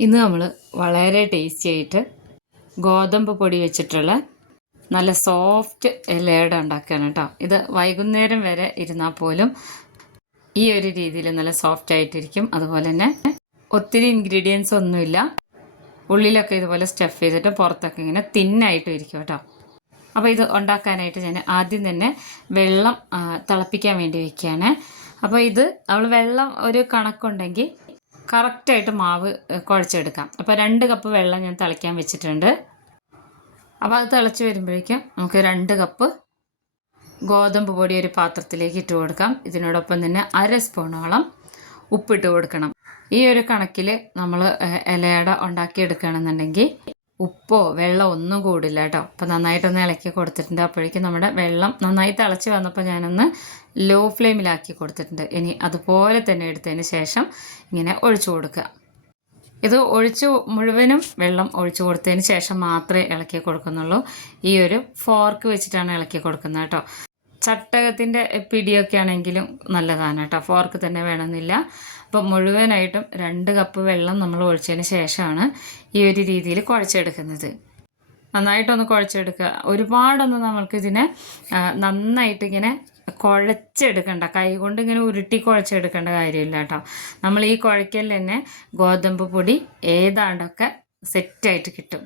ഇന്ന് നമ്മൾ വളരെ ടേസ്റ്റി ആയിട്ട് ഗോതമ്പ് പൊടി വെച്ചിട്ടുള്ള നല്ല സോഫ്റ്റ് ലേഡ ഉണ്ടാക്കുകയാണ് കേട്ടോ ഇത് വൈകുന്നേരം വരെ ഇരുന്നാൽ പോലും ഈ ഒരു രീതിയിൽ നല്ല സോഫ്റ്റ് ആയിട്ടിരിക്കും. അതുപോലെ തന്നെ ഒത്തിരി ഇൻഗ്രീഡിയൻസ് ഒന്നുമില്ല. ഉള്ളിലൊക്കെ ഇതുപോലെ സ്റ്റഫ് ചെയ്തിട്ട് പുറത്തൊക്കെ ഇങ്ങനെ തിന്നായിട്ടും ഇരിക്കും കേട്ടോ അപ്പോൾ ഇത് ഉണ്ടാക്കാനായിട്ട് ഞാൻ ആദ്യം തന്നെ വെള്ളം തിളപ്പിക്കാൻ വേണ്ടി വയ്ക്കുകയാണ് അപ്പോൾ ഇത് നമ്മൾ വെള്ളം ഒരു കണക്കുണ്ടെങ്കിൽ കറക്റ്റായിട്ട് മാവ് കുഴച്ചെടുക്കാം. അപ്പോൾ രണ്ട് കപ്പ് വെള്ളം ഞാൻ തിളയ്ക്കാൻ വെച്ചിട്ടുണ്ട്. അപ്പോൾ അത് തിളച്ച് വരുമ്പോഴേക്കും നമുക്ക് രണ്ട് കപ്പ് ഗോതമ്പ് പൊടി ഒരു പാത്രത്തിലേക്ക് ഇട്ട് കൊടുക്കാം. ഇതിനോടൊപ്പം തന്നെ അര സ്പൂണോളം ഉപ്പിട്ട് കൊടുക്കണം. ഈ ഒരു കണക്കിൽ നമ്മൾ ഇലയട ഉണ്ടാക്കിയെടുക്കുകയാണെന്നുണ്ടെങ്കിൽ ഉപ്പോ വെള്ളം ഒന്നും കൂടില്ല കേട്ടോ. അപ്പോൾ നന്നായിട്ടൊന്ന് ഇളക്കി കൊടുത്തിട്ടുണ്ട്. അപ്പോഴേക്കും നമ്മുടെ വെള്ളം നന്നായി തിളച്ച് വന്നപ്പോൾ ഞാനൊന്ന് ലോ ഫ്ലെയിമിലാക്കി കൊടുത്തിട്ടുണ്ട്. ഇനി അതുപോലെ തന്നെ എടുത്തതിന് ശേഷം ഇങ്ങനെ ഒഴിച്ചു കൊടുക്കുക. ഇത് ഒഴിച്ചു മുഴുവനും വെള്ളം ഒഴിച്ചു കൊടുത്തതിന് ശേഷം മാത്രമേ ഇളക്കി കൊടുക്കുന്നുള്ളൂ. ഈ ഒരു ഫോർക്ക് വെച്ചിട്ടാണ് ഇളക്കി കൊടുക്കുന്നത് കേട്ടോ. ചട്ടകത്തിന്റെ പിടിയൊക്കെ ആണെങ്കിലും നല്ലതാണ് കേട്ടോ. ഫോർക്ക് തന്നെ വേണമെന്നില്ല. അപ്പോൾ മുഴുവനായിട്ടും രണ്ട് കപ്പ് വെള്ളം നമ്മൾ ഒഴിച്ചതിന് ശേഷമാണ് ഈ ഒരു രീതിയിൽ കുഴച്ചെടുക്കുന്നത്. നന്നായിട്ടൊന്ന് കുഴച്ചെടുക്കുക. ഒരുപാടൊന്ന് നമ്മൾക്ക് ഇതിനെ നന്നായിട്ട് ഇങ്ങനെ കുഴച്ചെടുക്കണ്ട. കൈ കൊണ്ട് ഇങ്ങനെ ഉരുട്ടി കുഴച്ചെടുക്കേണ്ട കാര്യമില്ല കേട്ടോ. നമ്മൾ ഈ കുഴയ്ക്കൽ തന്നെ ഗോതമ്പ് പൊടി ഏതാണ്ടൊക്കെ സെറ്റായിട്ട് കിട്ടും.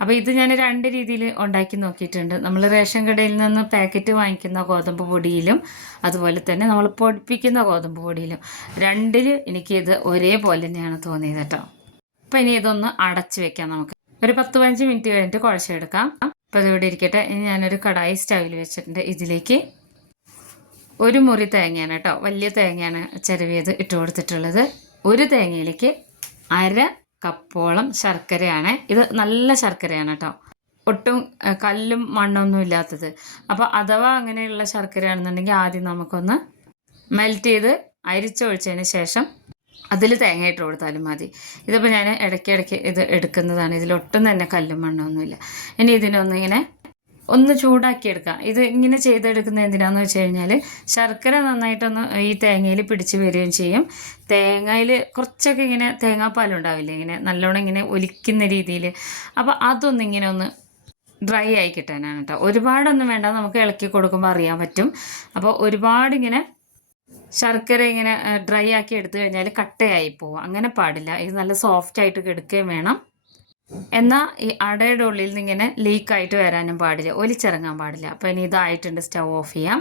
അപ്പോൾ ഇത് ഞാൻ രണ്ട് രീതിയിൽ ഉണ്ടാക്കി നോക്കിയിട്ടുണ്ട്. നമ്മൾ റേഷൻ കടയിൽ നിന്ന് പാക്കറ്റ് വാങ്ങിക്കുന്ന ഗോതമ്പ് പൊടിയിലും അതുപോലെ തന്നെ നമ്മൾ പൊടിപ്പിക്കുന്ന ഗോതമ്പ് പൊടിയിലും. രണ്ടിൽ എനിക്കിത് ഒരേപോലെ തന്നെയാണ് തോന്നിയത് കേട്ടോ. അപ്പോൾ ഇനി ഇതൊന്ന് അടച്ചു വെക്കാം നമുക്ക്. ഒരു പത്ത് പതിനഞ്ച് മിനിറ്റ് കഴിഞ്ഞിട്ട് കുഴച്ചെടുക്കാം. അപ്പോൾ അതിവിടെ ഇരിക്കട്ടെ. ഇനി ഞാനൊരു കടായി സ്റ്റവിൽ വെച്ചിട്ടുണ്ട് ഇതിലേക്ക്. ഒരു മുറി തേങ്ങയാണ് കേട്ടോ. വലിയ തേങ്ങയാണ് ചിരവിയത് ഇട്ട് കൊടുത്തിട്ടുള്ളത്. ഒരു തേങ്ങയിലേക്ക് അര കപ്പോളം ശർക്കരയാണ്. ഇത് നല്ല ശർക്കരയാണ് കേട്ടോ. ഒട്ടും കല്ലും മണ്ണൊന്നും ഇല്ലാത്തത്. അപ്പോൾ അഥവാ അങ്ങനെയുള്ള ശർക്കരയാണെന്നുണ്ടെങ്കിൽ ആദ്യം നമുക്കൊന്ന് മെൽറ്റ് ചെയ്ത് അരിച്ചൊഴിച്ചതിന് ശേഷം അതിൽ തേങ്ങ ഇട്ട് കൊടുത്താലും മതി. ഇതിപ്പോൾ ഞാൻ ഇടയ്ക്ക് ഇടയ്ക്ക് ഇത് എടുക്കുന്നതാണ്. ഇതിലൊട്ടും തന്നെ കല്ലും മണ്ണൊന്നുമില്ല ഇനി ഇതിനൊന്ന് ഇങ്ങനെ ഒന്ന് ചൂടാക്കിയെടുക്കാം ഇത് ഇങ്ങനെ ചെയ്തെടുക്കുന്നത് എന്തിനാന്ന് വെച്ച് കഴിഞ്ഞാൽ ശർക്കര നന്നായിട്ടൊന്ന് ഈ തേങ്ങയിൽ പിടിച്ച് വരികയും ചെയ്യും. തേങ്ങയിൽ കുറച്ചൊക്കെ ഇങ്ങനെ തേങ്ങാപ്പാലുണ്ടാവില്ലേ ഇങ്ങനെ നല്ലോണം ഇങ്ങനെ ഒലിക്കുന്ന രീതിയിൽ. അപ്പോൾ അതൊന്നിങ്ങനെ ഒന്ന് ഡ്രൈ ആയി കിട്ടാനാണ് കേട്ടോ. ഒരുപാടൊന്നും വേണ്ട. നമുക്ക് ഇളക്കി കൊടുക്കുമ്പോൾ അറിയാൻ പറ്റും. അപ്പോൾ ഒരുപാടിങ്ങനെ ശർക്കര ഇങ്ങനെ ഡ്രൈ ആക്കി എടുത്തു കഴിഞ്ഞാൽ കട്ടയായി പോകും അങ്ങനെ പാടില്ല. ഇത് നല്ല സോഫ്റ്റ് ആയിട്ട് കെടുക്കുകയും വേണം. എന്നാൽ ഈ അടയുടെ ഉള്ളിൽ നിന്ന് ഇങ്ങനെ ലീക്കായിട്ട് വരാനും പാടില്ല. ഒലിച്ചിറങ്ങാൻ പാടില്ല. അപ്പോൾ ഇനി ഇതായിട്ടുണ്ട് സ്റ്റവ് ഓഫ് ചെയ്യാം.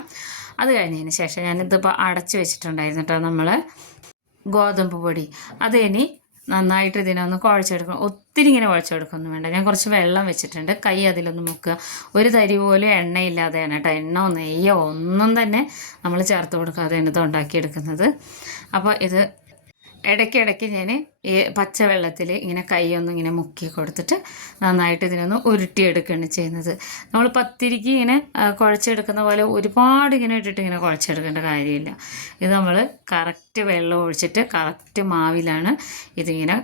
അത് കഴിഞ്ഞതിന് ശേഷം ഞാനിതിപ്പോൾ അടച്ചു വെച്ചിട്ടുണ്ടായിരുന്നു കേട്ടോ നമ്മൾ ഗോതമ്പ് പൊടി. അത് ഇനി നന്നായിട്ട് ഇതിനൊന്ന് കുഴച്ചെടുക്കണം. ഒത്തിരി ഇങ്ങനെ കുഴച്ചെടുക്കൊന്നും വേണ്ട. ഞാൻ കുറച്ച് വെള്ളം വെച്ചിട്ടുണ്ട്. കൈ അതിലൊന്ന് മുക്കുക. ഒരു തരി പോലും എണ്ണയില്ലാതെയാണ് കേട്ടോ. എണ്ണ നെയ്യോ ഒന്നും തന്നെ നമ്മൾ ചേർത്ത് കൊടുക്കാതെയാണ് ഇത് ഉണ്ടാക്കിയെടുക്കുന്നത്. അപ്പോൾ ഇത് ഇടയ്ക്കിടയ്ക്ക് ഞാൻ ഈ പച്ചവെള്ളത്തിൽ ഇങ്ങനെ കൈയൊന്നും ഇങ്ങനെ മുക്കി കൊടുത്തിട്ട് നന്നായിട്ട് ഇതിനൊന്ന് ഉരുട്ടിയെടുക്കുകയാണ് ചെയ്യുന്നത്. നമ്മൾ പത്തിരിക്ക് ഇങ്ങനെ കുഴച്ചെടുക്കുന്ന പോലെ ഒരുപാട് ഇങ്ങനെ ഇട്ടിട്ട് ഇങ്ങനെ കുഴച്ചെടുക്കേണ്ട കാര്യമില്ല. ഇത് നമ്മൾ കറക്റ്റ് വെള്ളം ഒഴിച്ചിട്ട് കറക്റ്റ് മാവിലാണ് ഇതിങ്ങനെ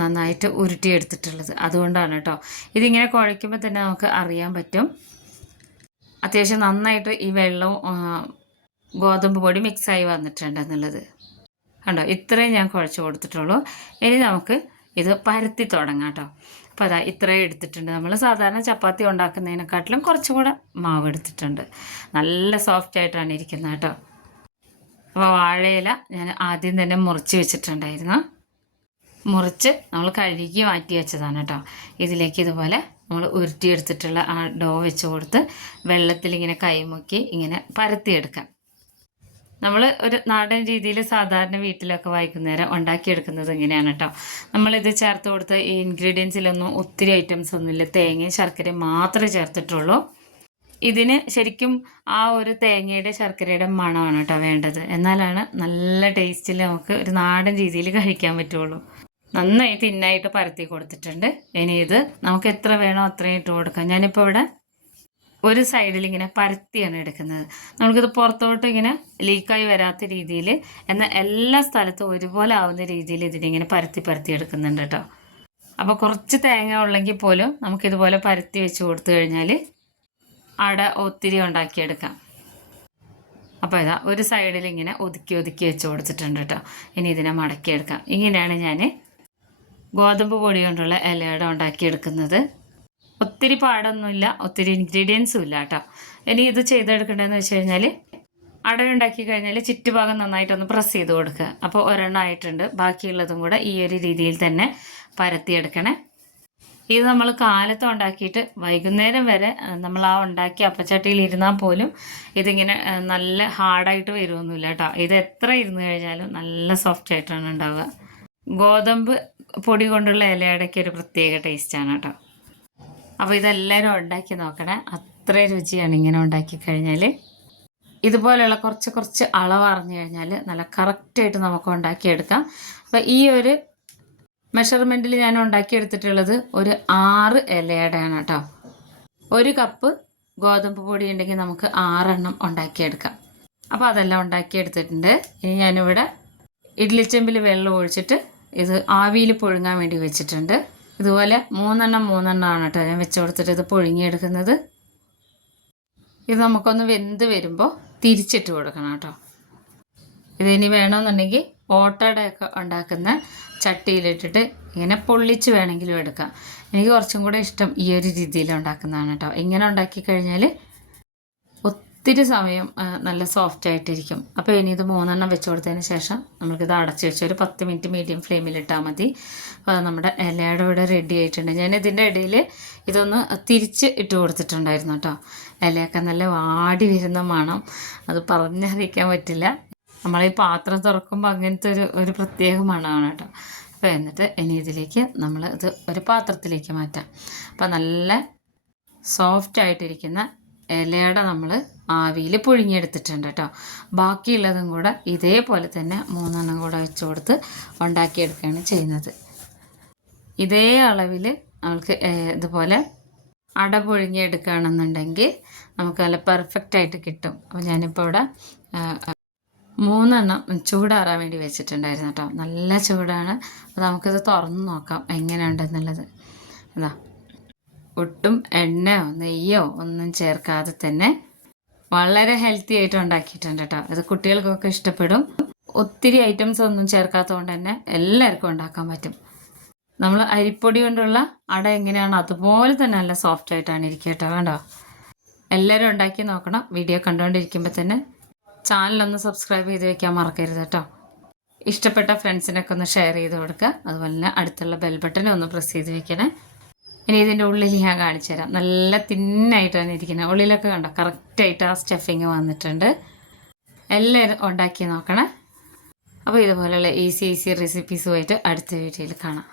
നന്നായിട്ട് ഉരുട്ടിയെടുത്തിട്ടുള്ളത്. അതുകൊണ്ടാണ് കേട്ടോ. ഇതിങ്ങനെ കുഴയ്ക്കുമ്പോൾ തന്നെ നമുക്ക് അറിയാൻ പറ്റും. അത്യാവശ്യം നന്നായിട്ട് ഈ വെള്ളവും ഗോതമ്പ് പൊടി മിക്സായി വന്നിട്ടുണ്ട് എന്നുള്ളത്. കണ്ടോ? ഇത്രയും ഞാൻ കുഴച്ച് കൊടുത്തിട്ടുള്ളൂ. ഇനി നമുക്ക് ഇത് പരത്തി തുടങ്ങാം കേട്ടോ. അപ്പോൾ അതാ ഇത്രയും എടുത്തിട്ടുണ്ട്. നമ്മൾ സാധാരണ ചപ്പാത്തി ഉണ്ടാക്കുന്നതിനെക്കാട്ടിലും കുറച്ചും കൂടെ മാവ് എടുത്തിട്ടുണ്ട്. നല്ല സോഫ്റ്റ് ആയിട്ടാണ് ഇരിക്കുന്നത് കേട്ടോ. അപ്പോൾ വാഴയില ഞാൻ ആദ്യം തന്നെ മുറിച്ച് വെച്ചിട്ടുണ്ടായിരുന്നു. മുറിച്ച് നമ്മൾ കഴുകി മാറ്റി വെച്ചതാണ് കേട്ടോ. ഇതിലേക്ക് ഇതുപോലെ നമ്മൾ ഉരുട്ടിയെടുത്തിട്ടുള്ള ആ ഡോ വെച്ച് കൊടുത്ത് വെള്ളത്തിൽ ഇങ്ങനെ കൈമുക്കി ഇങ്ങനെ പരത്തിയെടുക്കാം. നമ്മൾ ഒരു നാടൻ രീതിയിൽ സാധാരണ വീട്ടിലൊക്കെ വൈകുന്നേരം ഉണ്ടാക്കിയെടുക്കുന്നത് ഇങ്ങനെയാണ് കേട്ടോ നമ്മളിത് ചേർത്ത് കൊടുത്ത ഈ ഇൻഗ്രീഡിയൻസിലൊന്നും ഒത്തിരി ഐറ്റംസ് ഒന്നുമില്ല. തേങ്ങയും ശർക്കരയും മാത്രമേ ചേർത്തിട്ടുള്ളൂ. ഇതിന് ശരിക്കും ആ ഒരു തേങ്ങയുടെ ശർക്കരയുടെ മണമാണ് കേട്ടോ വേണ്ടത്. എന്നാലാണ് നല്ല ടേസ്റ്റിൽ നമുക്ക് ഒരു നാടൻ രീതിയിൽ കഴിക്കാൻ പറ്റുള്ളൂ. നന്നായി തിന്നായിട്ട് പരത്തി കൊടുത്തിട്ടുണ്ട്. ഇനി ഇത് നമുക്ക് എത്ര വേണോ അത്രയും ഇട്ട് കൊടുക്കാം. ഞാനിപ്പോൾ ഇവിടെ ഒരു സൈഡിൽ ഇങ്ങനെ പരത്തിയാണ് എടുക്കുന്നത്. നമുക്കിത് പുറത്തോട്ട് ഇങ്ങനെ ലീക്കായി വരാത്ത രീതിയിൽ എന്നാൽ എല്ലാ സ്ഥലത്തും ഒരുപോലെ ആവുന്ന രീതിയിൽ ഇതിനിങ്ങനെ പരത്തി പരത്തി എടുക്കുന്നുണ്ട് കേട്ടോ അപ്പോൾ കുറച്ച് തേങ്ങ ഉള്ളെങ്കിൽ പോലും നമുക്കിതുപോലെ പരത്തി വെച്ച് കൊടുത്തു കഴിഞ്ഞാൽ അട ഒത്തിരി ഉണ്ടാക്കിയെടുക്കാം. അപ്പോൾ ഇതാ ഒരു സൈഡിൽ ഇങ്ങനെ ഒതുക്കി ഒതുക്കി വെച്ച് കൊടുത്തിട്ടുണ്ട് കേട്ടോ ഇനി ഇതിനെ മടക്കിയെടുക്കാം. ഇങ്ങനെയാണ് ഞാൻ ഗോതമ്പ് പൊടി കൊണ്ടുള്ള ഇലയുടെ ഉണ്ടാക്കിയെടുക്കുന്നത്. ഒത്തിരി പാടൊന്നുമില്ല ഒത്തിരി ഇൻഗ്രീഡിയൻസും ഇല്ല കേട്ടോ. ഇനി ഇത് ചെയ്തെടുക്കേണ്ടതെന്ന് വെച്ച് കഴിഞ്ഞാൽ അട ഉണ്ടാക്കി കഴിഞ്ഞാൽ ചുറ്റുഭാഗം നന്നായിട്ടൊന്ന് പ്രസ് ചെയ്ത് കൊടുക്കുക. അപ്പോൾ ഒരെണ്ണം ആയിട്ടുണ്ട്. ബാക്കിയുള്ളതും കൂടെ ഈ ഒരു രീതിയിൽ തന്നെ പരത്തിയെടുക്കണേ. ഇത് നമ്മൾ കാലത്ത് ഉണ്ടാക്കിയിട്ട് വൈകുന്നേരം വരെ നമ്മൾ ആ ഉണ്ടാക്കിയ അപ്പച്ചട്ടിയിൽ ഇരുന്നാൽ പോലും ഇതിങ്ങനെ നല്ല ഹാർഡായിട്ട് വരുമൊന്നുമില്ല കേട്ടോ. ഇത് എത്ര ഇരുന്ന് കഴിഞ്ഞാലും നല്ല സോഫ്റ്റ് ആയിട്ടാണ് ഉണ്ടാവുക. ഗോതമ്പ് പൊടി കൊണ്ടുള്ള ഇലയടയ്ക്ക് ഒരു പ്രത്യേക ടേസ്റ്റാണ് കേട്ടോ. അപ്പോൾ ഇതെല്ലാവരും ഉണ്ടാക്കി നോക്കണേ. അത്ര രുചിയാണ് ഇങ്ങനെ ഉണ്ടാക്കി കഴിഞ്ഞാൽ ഇതുപോലെയുള്ള കുറച്ച് കുറച്ച് അളവറിഞ്ഞു കഴിഞ്ഞാൽ നല്ല കറക്റ്റായിട്ട് നമുക്ക് ഉണ്ടാക്കിയെടുക്കാം. അപ്പോൾ ഈ ഒരു മെഷർമെന്റിൽ ഞാൻ ഉണ്ടാക്കിയെടുത്തിട്ടുള്ളത് ഒരു ആറ് ഇലയടയാണ് കേട്ടോ. ഒരു കപ്പ് ഗോതമ്പ് പൊടി ഉണ്ടെങ്കിൽ നമുക്ക് ആറെണ്ണം ഉണ്ടാക്കിയെടുക്കാം. അപ്പോൾ അതെല്ലാം ഉണ്ടാക്കിയെടുത്തിട്ടുണ്ട്. ഇനി ഞാനിവിടെ ഇഡ്ലിച്ചെമ്പിൽ വെള്ളം ഒഴിച്ചിട്ട് ഇത് ആവിയിൽ പുഴുങ്ങാൻ വേണ്ടി വെച്ചിട്ടുണ്ട്. ഇതുപോലെ മൂന്നെണ്ണം മൂന്നെണ്ണമാണ് കേട്ടോ ഞാൻ വെച്ച് കൊടുത്തിട്ട് ഇത് പുഴുങ്ങിയെടുക്കുന്നത്. ഇത് നമുക്കൊന്ന് വെന്ത് വരുമ്പോൾ തിരിച്ചിട്ട് കൊടുക്കണം കേട്ടോ. ഇതിനി വേണമെന്നുണ്ടെങ്കിൽ ഓട്ടടയൊക്കെ ഉണ്ടാക്കുന്ന ചട്ടിയിലിട്ടിട്ട് ഇങ്ങനെ പൊള്ളിച്ച് വേണമെങ്കിലും എടുക്കാം. എനിക്ക് കുറച്ചും കൂടെ ഇഷ്ടം ഈ ഒരു രീതിയിൽ ഉണ്ടാക്കുന്നതാണ് കേട്ടോ. ഇങ്ങനെ ഉണ്ടാക്കി കഴിഞ്ഞാൽ ഒത്തിരി സമയം നല്ല സോഫ്റ്റ് ആയിട്ടിരിക്കും. അപ്പോൾ ഇനി ഇത് മൂന്നെണ്ണം വെച്ച് കൊടുത്തതിന് ശേഷം നമുക്കിത് അടച്ച് വെച്ച് ഒരു പത്ത് മിനിറ്റ് മീഡിയം ഫ്ലെയിമിൽ ഇട്ടാൽ മതി. അപ്പോൾ നമ്മുടെ ഇലയുടെ ഇവിടെ റെഡി ആയിട്ടുണ്ട്. ഞാൻ ഇതിന്റെ ഇടയിൽ ഇതൊന്ന് തിരിച്ച് ഇട്ട് കൊടുത്തിട്ടുണ്ടായിരുന്നു കേട്ടോ. ഇലയൊക്കെ നല്ല വാടി വരുന്ന മണം. അത് പറഞ്ഞറിയിക്കാൻ പറ്റില്ല. നമ്മളീ പാത്രം തുറക്കുമ്പോൾ അങ്ങനത്തെ ഒരു ഒരു പ്രത്യേക മണമാണ് കേട്ടോ. അപ്പോൾ എന്നിട്ട് ഇനി ഇതിലേക്ക് നമ്മൾ ഇത് ഒരു പാത്രത്തിലേക്ക് മാറ്റാം. അപ്പോൾ നല്ല സോഫ്റ്റ് ആയിട്ടിരിക്കുന്ന ഇലയുടെ നമ്മൾ ആവിയിൽ പുഴുങ്ങിയെടുത്തിട്ടുണ്ട് കേട്ടോ ബാക്കിയുള്ളതും കൂടെ ഇതേപോലെ തന്നെ മൂന്നെണ്ണം കൂടെ വെച്ച് കൊടുത്ത് ഉണ്ടാക്കിയെടുക്കുകയാണ് ചെയ്യുന്നത്. ഇതേ അളവിൽ നമുക്ക് ഇതുപോലെ അട പുഴുങ്ങിയെടുക്കുകയാണെന്നുണ്ടെങ്കിൽ നമുക്ക് നല്ല പെർഫെക്റ്റ് ആയിട്ട് കിട്ടും. അപ്പോൾ ഞാനിപ്പോൾ ഇവിടെ മൂന്നെണ്ണം ചൂടാറാൻ വേണ്ടി വെച്ചിട്ടുണ്ടായിരുന്നു കേട്ടോ നല്ല ചൂടാണ്. അപ്പോൾ നമുക്കിത് തുറന്ന് നോക്കാം എങ്ങനെയുണ്ടെന്നുള്ളത്. ഇതാ. ഒട്ടും എണ്ണയോ നെയ്യോ ഒന്നും ചേർക്കാതെ തന്നെ വളരെ ഹെൽത്തി ആയിട്ട് ഉണ്ടാക്കിയിട്ടുണ്ട് കേട്ടോ അത് കുട്ടികൾക്കൊക്കെ ഇഷ്ടപ്പെടും. ഒത്തിരി ഐറ്റംസ് ഒന്നും ചേർക്കാത്തതുകൊണ്ട് തന്നെ എല്ലാവർക്കും ഉണ്ടാക്കാൻ പറ്റും. നമ്മൾ അരിപ്പൊടി കൊണ്ടുള്ള അട എങ്ങനെയാണോ? അതുപോലെ തന്നെ നല്ല സോഫ്റ്റ് ആയിട്ടാണ് ഇരിക്കുക കേട്ടോ വേണ്ടോ എല്ലാവരും ഉണ്ടാക്കി നോക്കണം. വീഡിയോ കണ്ടുകൊണ്ടിരിക്കുമ്പോൾ തന്നെ ചാനലൊന്ന് സബ്സ്ക്രൈബ് ചെയ്ത് വെക്കാൻ മറക്കരുത് കേട്ടോ ഇഷ്ടപ്പെട്ട ഫ്രണ്ട്സിനൊക്കെ ഒന്ന് ഷെയർ ചെയ്ത് കൊടുക്കുക. അതുപോലെ തന്നെ അടുത്തുള്ള ബെൽ ബട്ടനെ ഒന്ന് പ്രസ് ചെയ്ത് വെക്കണേ. ഇനി ഇതിന്റെ ഉള്ളിൽ ഞാൻ കാണിച്ചു തരാം. നല്ല തിന്നായിട്ടാണ് ഇരിക്കുന്നത് ഉള്ളിലൊക്കെ കണ്ടോ? കറക്റ്റായിട്ട് ആ സ്റ്റഫിങ് വന്നിട്ടുണ്ട്. എല്ലാവരും ഉണ്ടാക്കി നോക്കണേ. അപ്പോൾ ഇതുപോലെയുള്ള ഈസി ഈസി റെസിപ്പീസുമായിട്ട് അടുത്ത വീഡിയോയിൽ കാണാം.